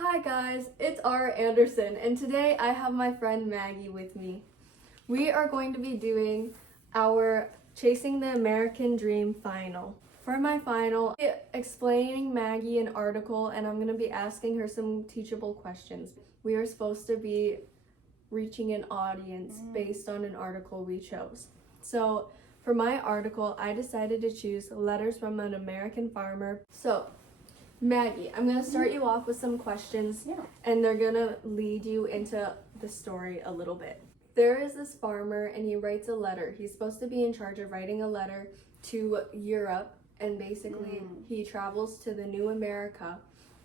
Hi guys, it's R. Anderson, and today I have my friend Maggie with me. We are going to be doing our Chasing the American Dream final. For my final, I'm explaining Maggie an article, and I'm going to be asking her some teachable questions. We are supposed to be reaching an audience based on an article we chose. So, for my article, I decided to choose Letters from an American Farmer. So, Maggie, I'm going to start you off with some questions, and they're going to lead you into the story a little bit. There is this farmer, and he writes a letter. He's supposed to be in charge of writing a letter to Europe, and basically he travels to the new America,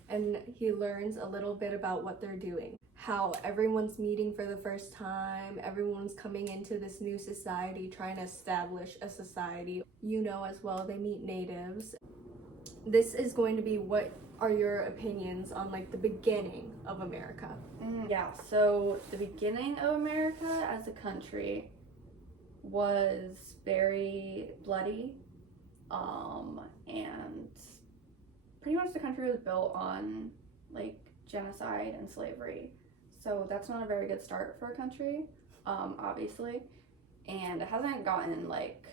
and he learns a little bit about what they're doing. How everyone's meeting for the first time, everyone's coming into this new society, trying to establish a society. You know as well, they meet natives. This is going to be what are your opinions on like the beginning of America? So the beginning of America as a country was very bloody, and pretty much the country was built on like genocide and slavery. So that's not a very good start for a country, obviously, and it hasn't gotten like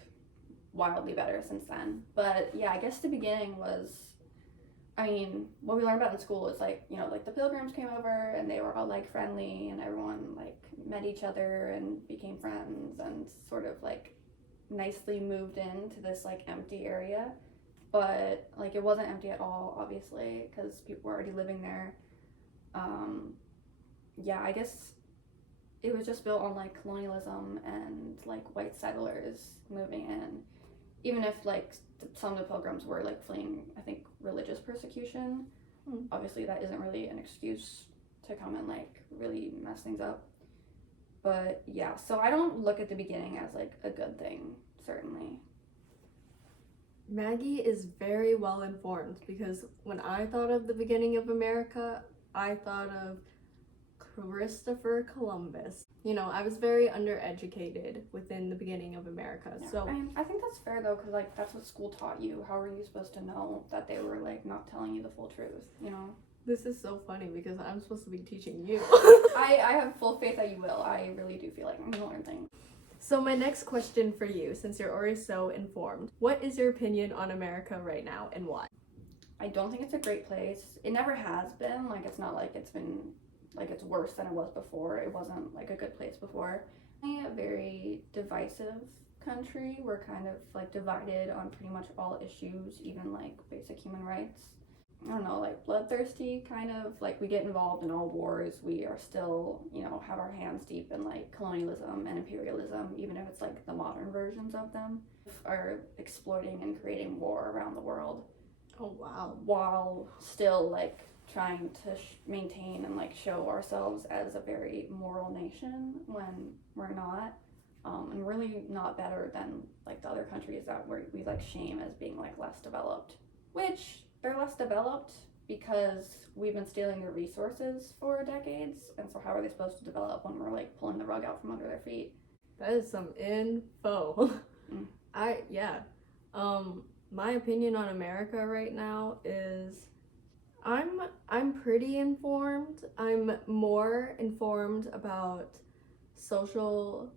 wildly better since then. But yeah, I guess the beginning was, what we learned about in school is like, like the Pilgrims came over and they were all like friendly and everyone like met each other and became friends and sort of like nicely moved into this like empty area. But like it wasn't empty at all, obviously, because people were already living there. I guess it was just built on like colonialism and like white settlers moving in. Even if like some of the Pilgrims were like fleeing, I think, religious persecution, obviously that isn't really an excuse to come and like really mess things up. But yeah, so I don't look at the beginning as like a good thing, certainly. Maggie is very well informed because when I thought of the beginning of America, I thought of Christopher Columbus. I was very undereducated within the beginning of America. Yeah. So I think that's fair though, because like that's what school taught you. How are you supposed to know that they were like not telling you the full truth, This is so funny because I'm supposed to be teaching you. I have full faith that you will. I really do feel like I'm gonna learn things. So my next question for you, since you're already so informed, what is your opinion on America right now and why? I don't think it's a great place. It never has been. Like it's not like it's been like it's worse than it was before. It wasn't like a good place before. A very divisive country. We're kind of like divided on pretty much all issues, even like basic human rights. I don't know, like bloodthirsty kind of, like we get involved in all wars. We are still, have our hands deep in like colonialism and imperialism, even if it's like the modern versions of them, are exploiting and creating war around the world. Oh wow. While still like trying to maintain and like show ourselves as a very moral nation when we're not, and really not better than like the other countries that we like shame as being like less developed, which they're less developed because we've been stealing their resources for decades, and so how are they supposed to develop when we're like pulling the rug out from under their feet? That is some info. My opinion on America right now is I'm pretty informed. I'm more informed about social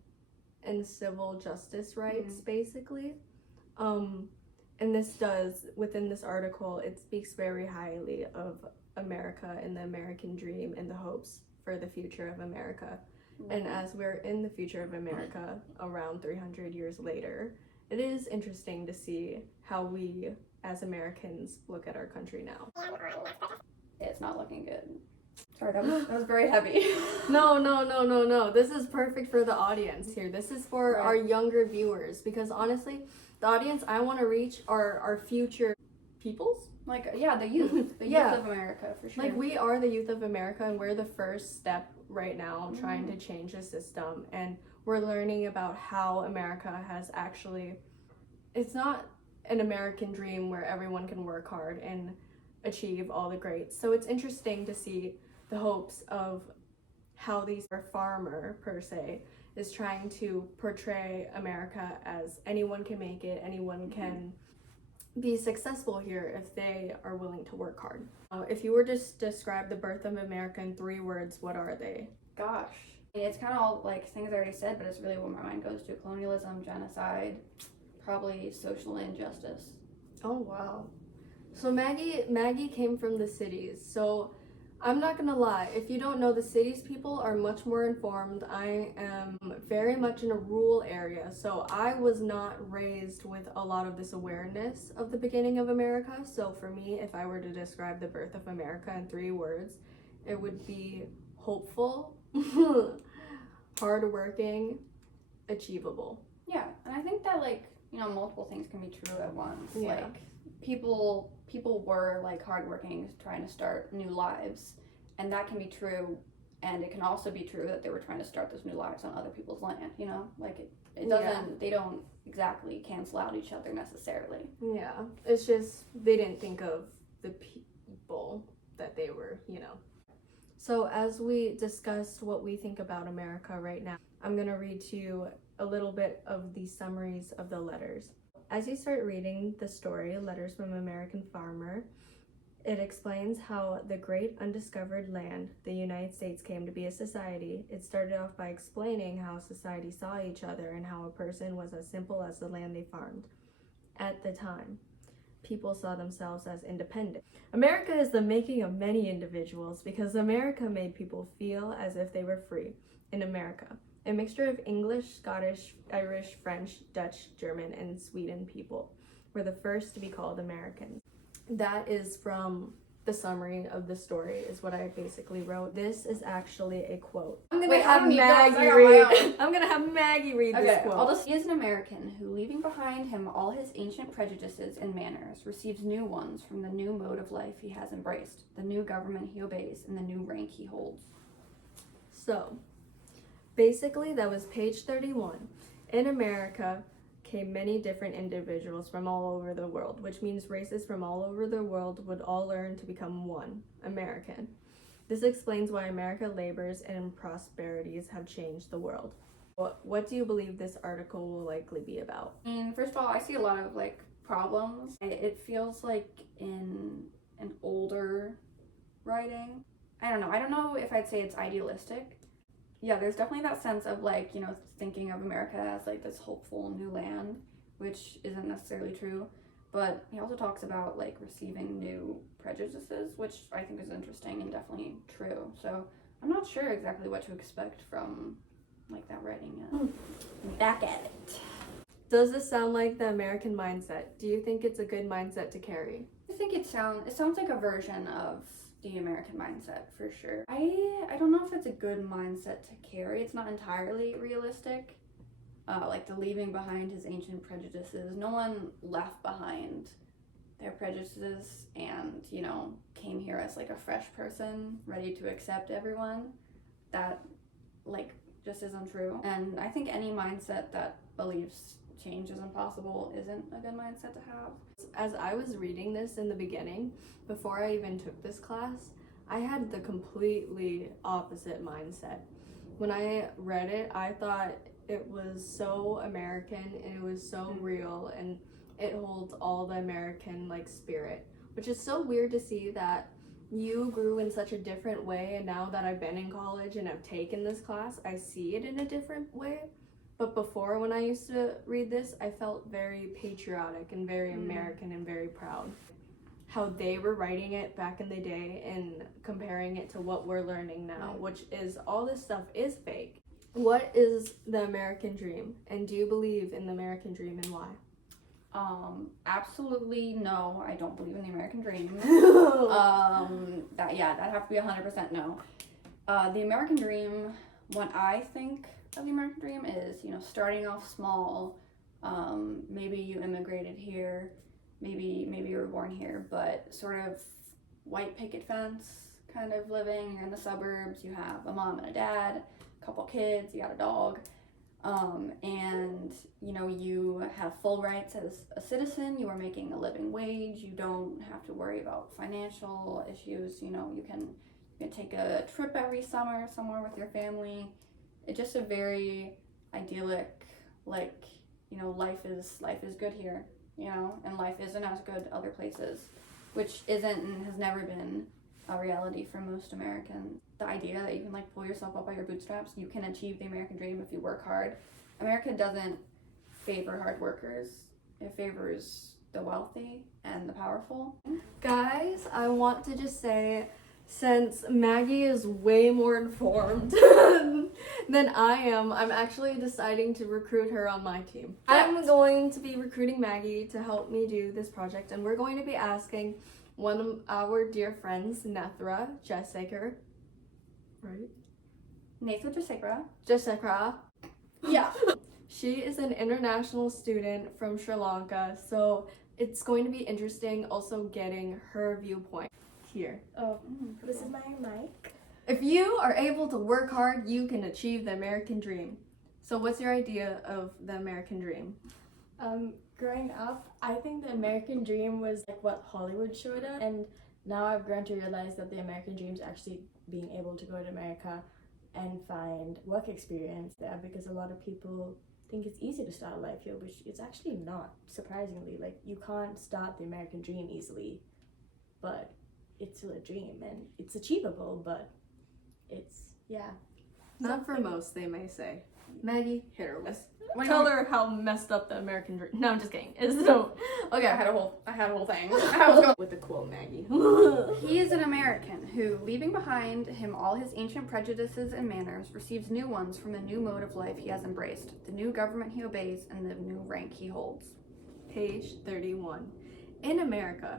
and civil justice rights, basically. And this does, within this article, it speaks very highly of America and the American dream and the hopes for the future of America. And as we're in the future of America around 300 years later, it is interesting to see how we as Americans look at our country now. It's not looking good. Sorry, that was very heavy. No. This is perfect for the audience here. This is for our younger viewers because honestly, the audience I want to reach are our future peoples. Like, the youth. The youth of America, for sure. Like, we are the youth of America, and we're the first step right now trying to change the system. And we're learning about how America has actually... It's not an American dream where everyone can work hard and achieve all the greats. So it's interesting to see the hopes of how these farmer, per se, is trying to portray America as anyone can make it, anyone can be successful here if they are willing to work hard. If you were to describe the birth of America in 3 words, what are they? Gosh. It's kind of all like things I already said, but it's really what my mind goes to: colonialism, genocide, probably social injustice. Oh wow. So Maggie came from the cities. So I'm not gonna lie, if you don't know, the cities people are much more informed. I am very much in a rural area, so I was not raised with a lot of this awareness of the beginning of America. So for me, if I were to describe the birth of America in 3 words, it would be hopeful, hardworking, achievable. Yeah, and I think that like, you know, multiple things can be true at once. Yeah. Like people were like hardworking, trying to start new lives, and that can be true. And it can also be true that they were trying to start those new lives on other people's land. You know, like it doesn't. Yeah. They don't exactly cancel out each other necessarily. Yeah, it's just they didn't think of the people that they were, you know. So as we discussed what we think about America right now, I'm gonna read to you a little bit of the summaries of the letters. As you start reading the story, Letters from an American Farmer, it explains how the great undiscovered land, the United States, came to be a society. It started off by explaining how society saw each other and how a person was as simple as the land they farmed. At the time, people saw themselves as independent. America is the making of many individuals because America made people feel as if they were free. In America, a mixture of English, Scottish, Irish, French, Dutch, German, and Sweden people were the first to be called Americans. That is from the summary of the story, is what I basically wrote. This is actually a quote. I'm gonna have Maggie read. I'm gonna have Maggie read this quote. He is an American who, leaving behind him all his ancient prejudices and manners, receives new ones from the new mode of life he has embraced, the new government he obeys, and the new rank he holds. So, basically, that was page 31. In America came many different individuals from all over the world, which means races from all over the world would all learn to become one, American. This explains why America labors and prosperities have changed the world. What do you believe this article will likely be about? I mean, first of all, I see a lot of like problems. It feels like in an older writing. I don't know if I'd say it's idealistic. Yeah, there's definitely that sense of like, you know, thinking of America as like this hopeful new land, which isn't necessarily true. But he also talks about like receiving new prejudices, which I think is interesting and definitely true. So I'm not sure exactly what to expect from like that writing yet. Back at it. Does this sound like the American mindset? Do you think it's a good mindset to carry? I think it sounds like a version of the American mindset for sure. I don't know if it's a good mindset to carry. It's not entirely realistic. Like the leaving behind his ancient prejudices. No one left behind their prejudices and, you know, came here as like a fresh person ready to accept everyone. That like just isn't true. And I think any mindset that believes change is impossible isn't a good mindset to have. As I was reading this in the beginning, before I even took this class, I had the completely opposite mindset. When I read it, I thought it was so American and it was so real and it holds all the American like spirit, which is so weird to see that you grew in such a different way, and now that I've been in college and I've taken this class, I see it in a different way. But before, when I used to read this, I felt very patriotic and very American and very proud. How they were writing it back in the day and comparing it to what we're learning now, which is all this stuff is fake. What is the American dream? And do you believe in the American dream and why? Absolutely no. I don't believe in the American dream. That'd have to be 100% no. The American dream, what I think of the American dream is, you know, starting off small. Maybe you immigrated here, maybe you were born here, but sort of white picket fence kind of living. You're in the suburbs, you have a mom and a dad, a couple kids, you got a dog, and you know, you have full rights as a citizen. You are making a living wage. You don't have to worry about financial issues. You know, you can take a trip every summer somewhere with your family. It's just a very idyllic, like, you know, life is good here. you know, and life isn't as good other places, which isn't and has never been a reality for most Americans. The idea that you can like pull yourself up by your bootstraps, you can achieve the American dream if you work hard. America doesn't favor hard workers. It favors the wealthy and the powerful. Guys, I want to just say, since Maggie is way more informed than I am, I'm actually deciding to recruit her on my team. I'm going to be recruiting Maggie to help me do this project, and we're going to be asking one of our dear friends, Nethra Jessica, right? Jessica. Yeah. She is an international student from Sri Lanka, so it's going to be interesting also getting her viewpoint here. Oh, this is my mic. If you are able to work hard, you can achieve the American dream. So what's your idea of the American dream? Growing up, I think the American dream was like what Hollywood showed us, and now I've grown to realize that the American dream is actually being able to go to America and find work experience there, because a lot of people think it's easy to start a life here, which it's actually not, surprisingly. Like, you can't start the American dream easily, but it's still a dream and it's achievable, but it's, yeah. Not for most, they may say. Maggie, hit her with. Wait, Tell no. her how messed up the American dream. No, I'm just kidding. It's no. Okay, I had a whole thing. I was going with the quote, Maggie. He is an American who, leaving behind him all his ancient prejudices and manners, receives new ones from the new mode of life he has embraced, the new government he obeys, and the new rank he holds. Page 31. In America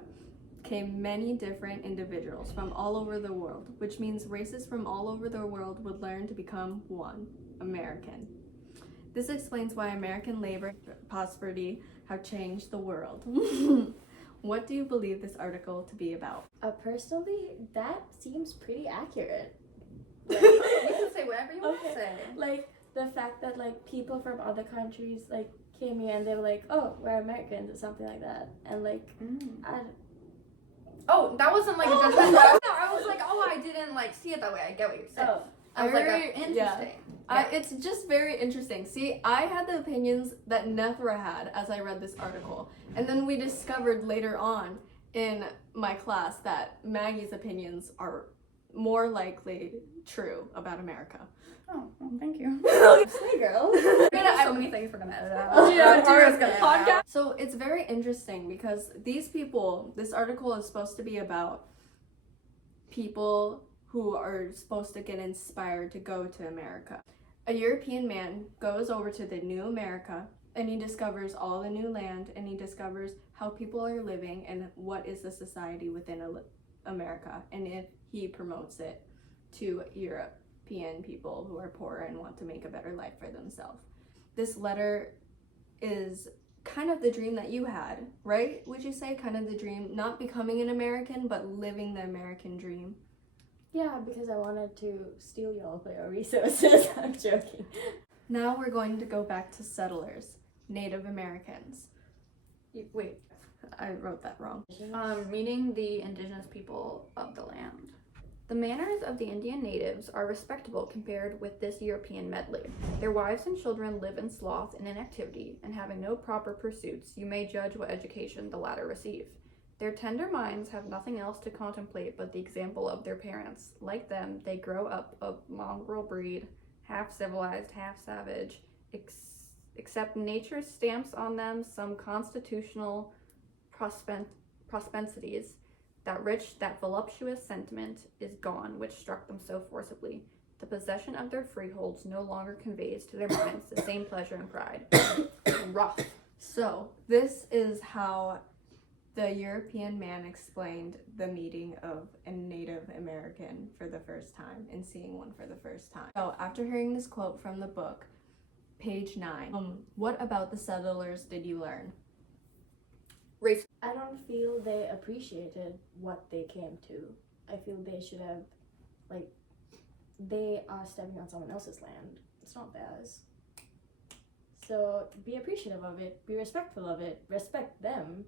came many different individuals from all over the world, which means races from all over the world would learn to become one, American. This explains why American labor and prosperity have changed the world. What do you believe this article to be about? Personally, that seems pretty accurate. You can say whatever you want to say. Like, the fact that, like, people from other countries, like, came here and they were like, oh, we're Americans or something like that. And, like, Oh, that wasn't like a judgment. No, I was like, oh, I didn't like see it that way. I get what you're saying. Oh. I was like, Very- interesting. yeah. It's just very interesting. See, I had the opinions that Nethra had as I read this article. And then we discovered later on in my class that Maggie's opinions are more likely true about America. Oh, well, thank you. Hey, girl. So many things we're gonna edit out. Yeah, Tara's gonna edit out. podcast. So it's very interesting because these people, this article is supposed to be about people who are supposed to get inspired to go to America. A European man goes over to the new America and he discovers all the new land, and he discovers how people are living and what is the society within America, and if he promotes it to European people who are poor and want to make a better life for themselves. This letter is kind of the dream that you had, right? Would you say kind of the dream, not becoming an American, but living the American dream? Yeah, because I wanted to steal y'all for your resources. I'm joking. Now we're going to go back to settlers, Native Americans. Wait, I wrote that wrong. meaning the indigenous people of the land. The manners of the Indian natives are respectable compared with this European medley. Their wives and children live in sloth and inactivity, and having no proper pursuits, you may judge what education the latter receive. Their tender minds have nothing else to contemplate but the example of their parents. Like them, they grow up of mongrel breed, half civilized, half savage, except nature stamps on them some constitutional propensities. That rich, that voluptuous sentiment is gone which struck them so forcibly. The possession of their freeholds no longer conveys to their minds the same pleasure and pride. Rough. So, this is how the European man explained the meeting of a Native American for the first time and seeing one for the first time. So, after hearing this quote from the book, page 9, what about the settlers did you learn? Race. I don't feel they appreciated what they came to. I feel they should have, like, they are stepping on someone else's land. It's not theirs. So be appreciative of it, be respectful of it, respect them.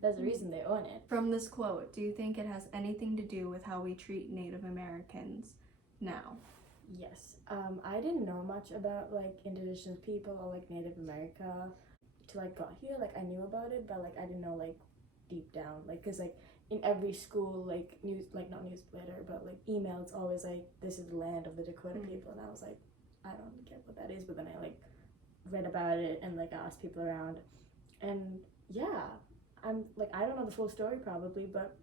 There's a reason they own it. From this quote, do you think it has anything to do with how we treat Native Americans now? Yes. I didn't know much about, like, indigenous people or, like, Native America. till I got here. Like I knew about it, but like I didn't know like deep down, like because like in every school like news, like not newsletter but like email, it's always like this is the land of the Dakota people, and I was like I don't get what that is, but then I like read about it and like asked people around, and yeah, I'm like I don't know the full story probably, but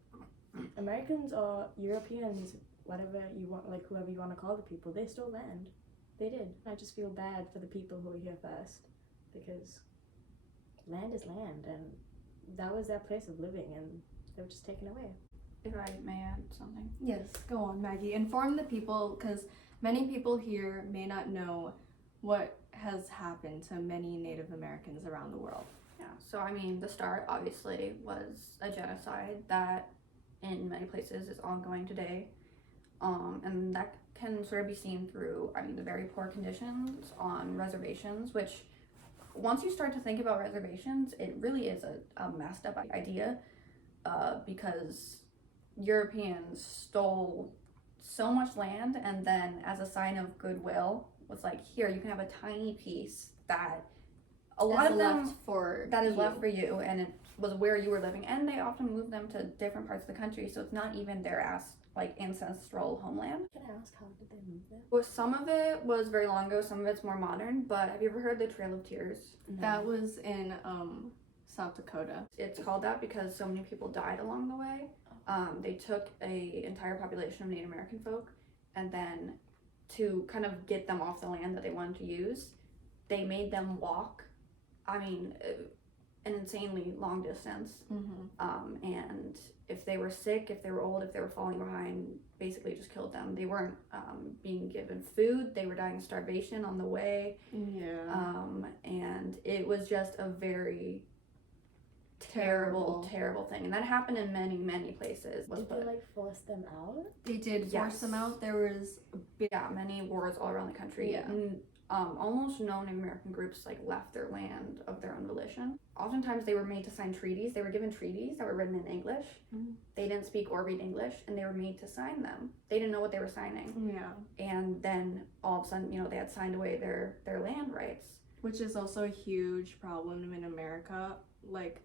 Americans or Europeans, whatever you want, like whoever you want to call the people, they stole land. They did. I just feel bad for the people who were here first, because land is land, and that was their place of living, and they were just taken away. If I may add something. Yes, go on, Maggie. Inform the people, because many people here may not know what has happened to many Native Americans around the world. Yeah, so I mean, the start obviously was a genocide that in many places is ongoing today. And that can sort of be seen through, I mean, the very poor conditions on reservations, which once you start to think about reservations, it really is a messed up idea, because Europeans stole so much land, and then as a sign of goodwill was like, here, you can have a tiny piece that a lot of them left for that is you. left for you, and it was where you were living, and they often move them to different parts of the country, so it's not even their ancestral homeland. Can I ask, how did they move there? Well, some of it was very long ago, some of it's more modern, but have you ever heard the Trail of Tears? That was in South Dakota. It's called that because so many people died along the way. They took a entire population of Native American folk, and then to kind of get them off the land that they wanted to use, they made them walk, I mean, an insanely long distance. And if they were sick, if they were old, if they were falling behind, basically just killed them. They weren't being given food. They were dying of starvation on the way. Yeah. And it was just a very terrible thing, and that happened in many places. Did they like force them out? They did force them out. There was many wars all around the country. Yeah. And, almost no Native American groups like left their land of their own volition. Oftentimes they were made to sign treaties. They were given treaties that were written in English. They didn't speak or read English, and they were made to sign them. They didn't know what they were signing. Yeah. And then all of a sudden, they had signed away their land rights. Which is also a huge problem in America, like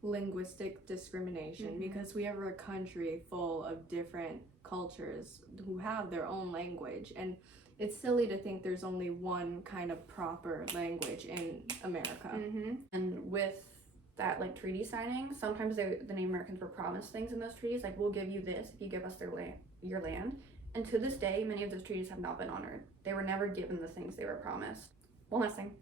linguistic discrimination, because we are a country full of different cultures who have their own language, and it's silly to think there's only one kind of proper language in America. And with that like treaty signing, sometimes the Native Americans were promised things in those treaties, like, we'll give you this if you give us your land. And to this day, many of those treaties have not been honored. They were never given the things they were promised. One last thing.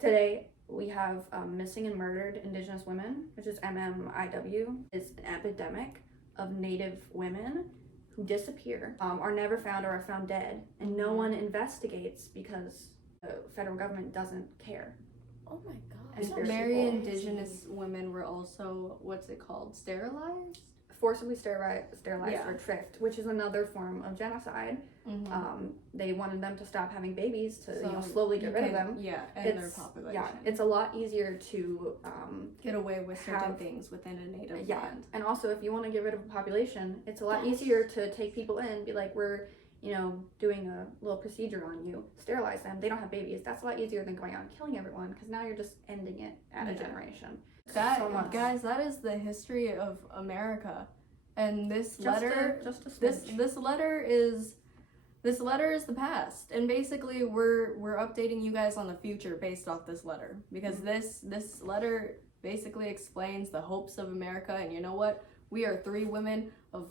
Today, we have missing and murdered Indigenous women, which is MMIW. It's an epidemic of Native women who disappear, are never found, or are found dead, and no one investigates because the federal government doesn't care. Oh my god. And And very Indigenous women were also, what's it called, sterilized? Forcibly sterilized Yeah. or tricked, which is another form of genocide. They wanted them to stop having babies to slowly get rid of them. Yeah, and their population. Yeah, it's a lot easier to get away with certain things within a native land. And also, if you want to get rid of a population, it's a lot easier to take people in, be like, we're doing a little procedure on you, sterilize them, they don't have babies. That's a lot easier than going out and killing everyone, because now you're just ending it at a generation. That, so much. guys, that is the history of America. And this Just letter, a smidge. this letter is the past. And basically, we're updating you guys on the future based off this letter, because this letter basically explains the hopes of America. And you know what? We are 3 women of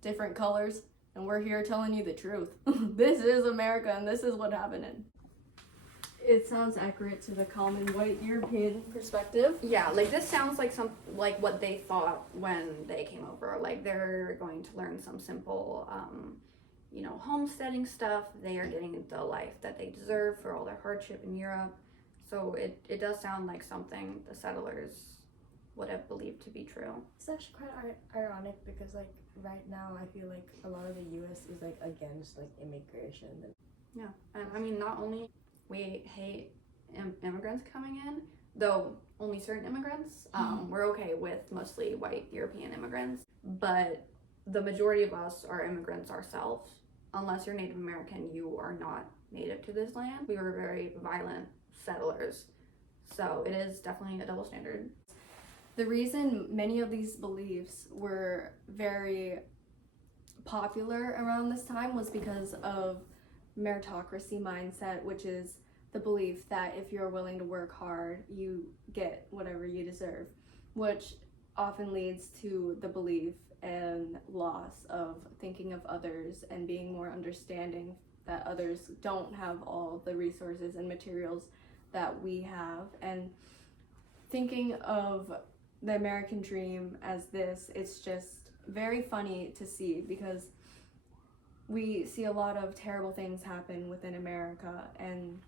different colors, and we're here telling you the truth. This is America, and this is what happened. It sounds accurate to the common white European perspective. Yeah, like this sounds like like what they thought when they came over. Like they're going to learn some simple, homesteading stuff. They are getting the life that they deserve for all their hardship in Europe. So it does sound like something the settlers would have believed to be true. It's actually quite ironic, because like right now I feel like a lot of the U.S. is like against like immigration. Yeah, and I mean, not only we hate immigrants coming in, though only certain immigrants. We're okay with mostly white European immigrants, but the majority of us are immigrants ourselves. Unless you're Native American, you are not native to this land. We were very violent settlers, So it is definitely a double standard. The reason many of these beliefs were very popular around this time was because of meritocracy mindset, which is the belief that if you're willing to work hard, you get whatever you deserve, which often leads to the belief and loss of thinking of others and being more understanding that others don't have all the resources and materials that we have. And thinking of the American dream as this, it's just very funny to see because we see a lot of terrible things happen within America, and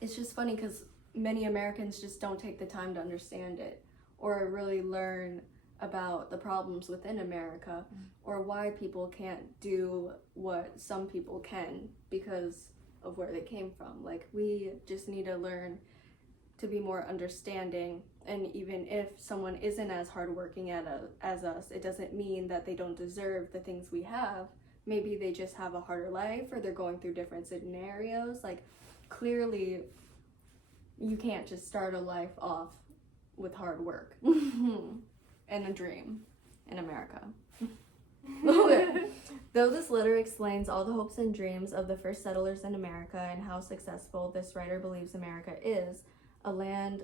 it's just funny because many Americans just don't take the time to understand it or really learn about the problems within America or why people can't do what some people can because of where they came from. Like, we just need to learn to be more understanding, and even if someone isn't as hardworking as us, it doesn't mean that they don't deserve the things we have. Maybe they just have a harder life or they're going through different scenarios. Like, clearly you can't just start a life off with hard work and a dream in America. Though this letter explains all the hopes and dreams of the first settlers in America and how successful this writer believes America is, a land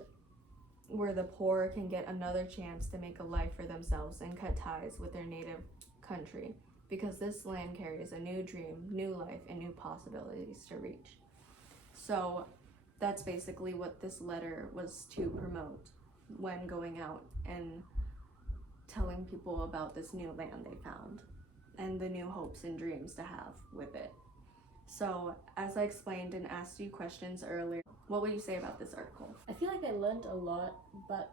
where the poor can get another chance to make a life for themselves and cut ties with their native country, because this land carries a new dream, new life, and new possibilities to reach. So that's basically what this letter was to promote when going out and telling people about this new land they found and the new hopes and dreams to have with it. So, as I explained and asked you questions earlier, what would you say about this article? I feel like I learned a lot, but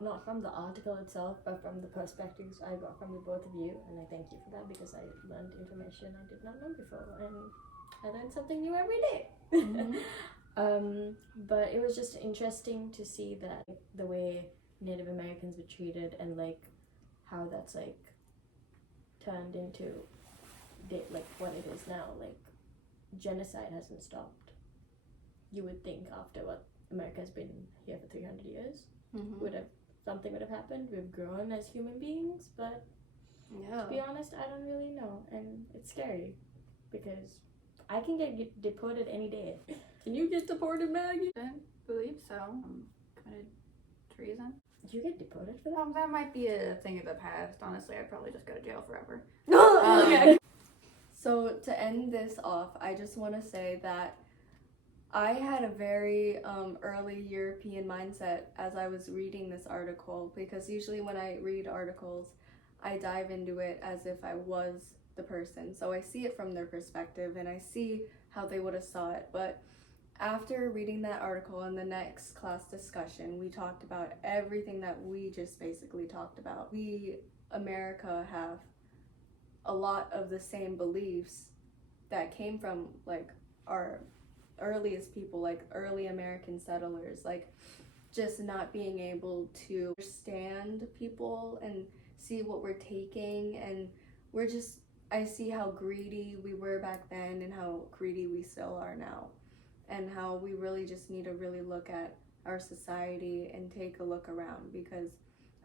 not from the article itself, but from the perspectives I got from the both of you, and I thank you for that because I learned information I did not know before, and I learned something new every day. But it was just interesting to see that the way Native Americans were treated and like how that's like turned into like what it is now. Like, genocide hasn't stopped. You would think after what America's been here for 300 years, something would have happened. We've grown as human beings, but to be honest, I don't really know, and it's scary because I can get deported any day. Can you get deported, Maggie? I don't believe so. Committed treason. You get deported for that? That might be a thing of the past. Honestly, I'd probably just go to jail forever. Okay. So to end this off, I just want to say that I had a very early European mindset as I was reading this article, because usually when I read articles, I dive into it as if I was the person. So I see it from their perspective and I see how they would have saw it. But after reading that article in the next class discussion, we talked about everything that we just basically talked about. We, America, have a lot of the same beliefs that came from like our earliest people, like early American settlers, like just not being able to understand people and see what we're taking, and we're just, I see how greedy we were back then and how greedy we still are now, and how we really just need to really look at our society and take a look around, because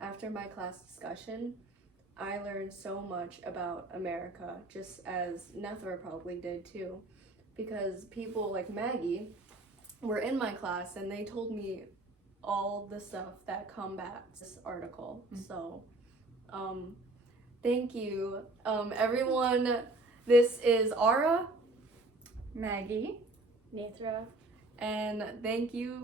after my class discussion, I learned so much about America, just as Nethra probably did too, because people like Maggie were in my class and they told me all the stuff that combats this article. So, thank you, everyone. This is Ara, Maggie, Nethra, and thank you